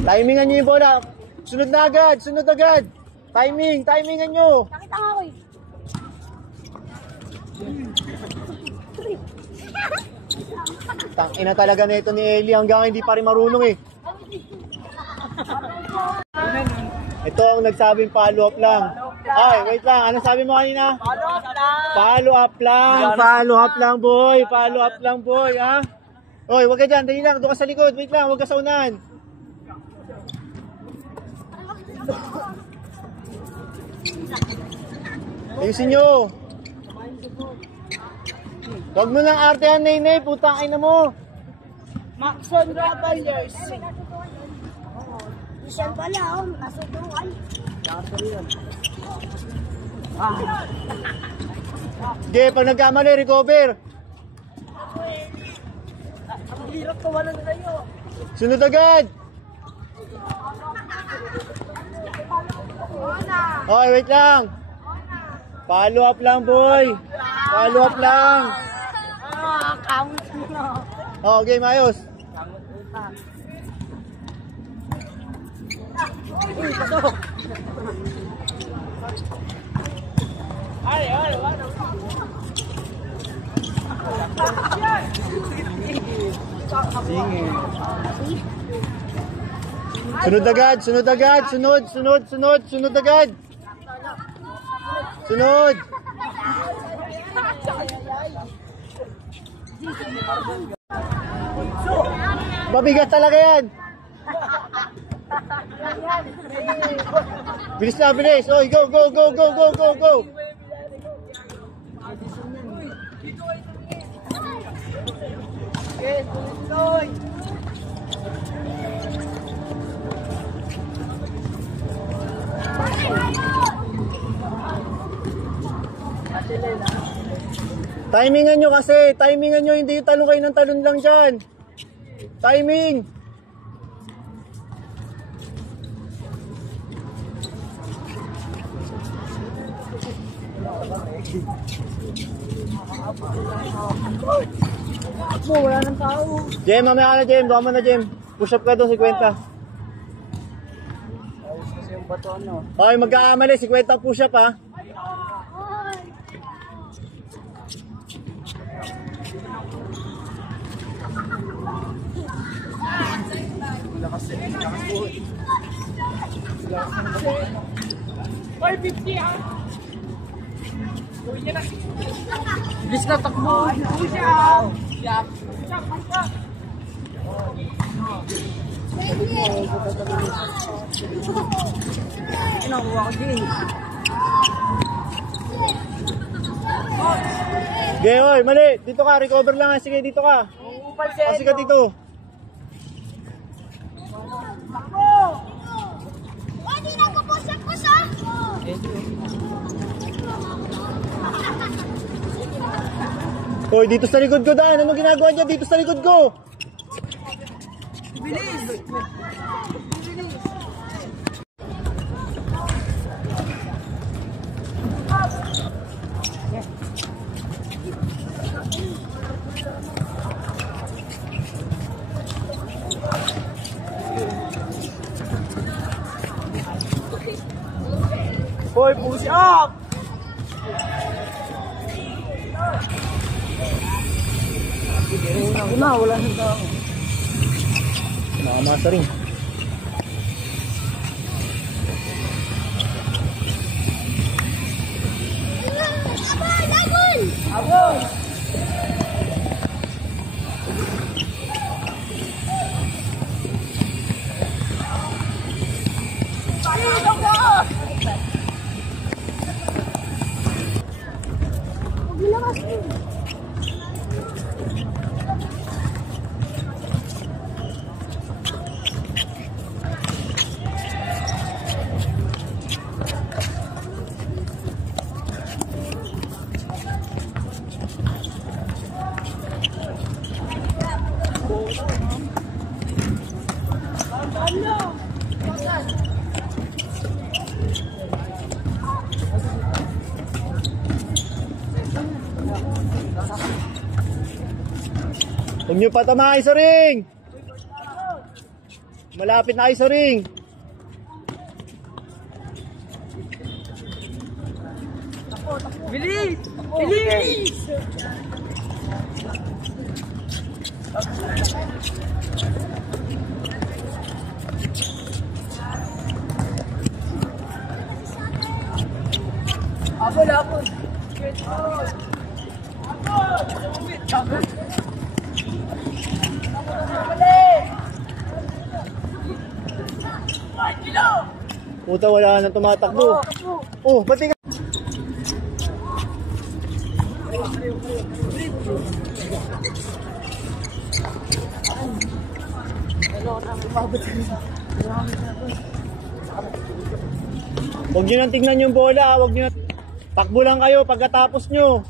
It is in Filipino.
Timingan nyo yung bola. Sunod na agad, sunod agad. Timingan nyo. Nakita nga ko eh. Tangina talaga na ito ni Eli hanggang hindi pa rin marunong eh. Ito ang nagsabing follow up lang. Ay, wait lang. Ano sabi mo kanina? Follow up lang. Follow up lang, boy. Follow up lang, boy. Ha? Oy, wag ka dyan. Dali lang. Doon ka sa likod. Wait lang. Wag ka sa unahan. Ayusin nyo. Wag mo lang artehan, Nene. Putang ina mo. Maxon Ravaliers. Isang pala, nasutuan. Sige, pag nagkamali, recover. Ang hirap ko wala na kayo. Sunod agad. Oy, wait lang. Follow up lang, boy. Follow up lang. Kamot mo. Oh, game, ayos. Uy, pasok. Ay, wala. Sunod agad, sunod agad, sunod agad. Sunod. Mabigat talaga yan. Bilis na, bilis. Oy, go. Timingan nyo kasi, hindi yung talon kayo ng talon lang dyan. Timing. Wala nang tao. Jem, mamaya ka na, Jem. Doon mo na, Jem. Push up ka doon, 50. Ayos kasi yung bato, ano. Okay, magkakamali, 50 push up, ha. Lakas buhod. 450 ah. Uy, yan na. Bilis na takbo. Uy, siya. Yap. Nakuha ko din. Okay, oy, mali. Dito ka, recover lang, ha. Sige, dito ka. Kasi ka dito. Hindi na ko push ah. Hoy, dito sa likod ko, Dan. Anong ginagawa niya dito sa likod ko? Bilis! Hoy, push up! Wala na tao. Nakamasa rin. Abol! Huwag niyo patamahay sa ring! Malapit na kayo sa ring. Bilis! Bilis! Abol, abol. Puta, wala nang tumatakbo. Oh, pati ka. Huwag nyo nang tignan yung bola, huwag nyo nang... Takbo lang kayo pagkatapos nyo.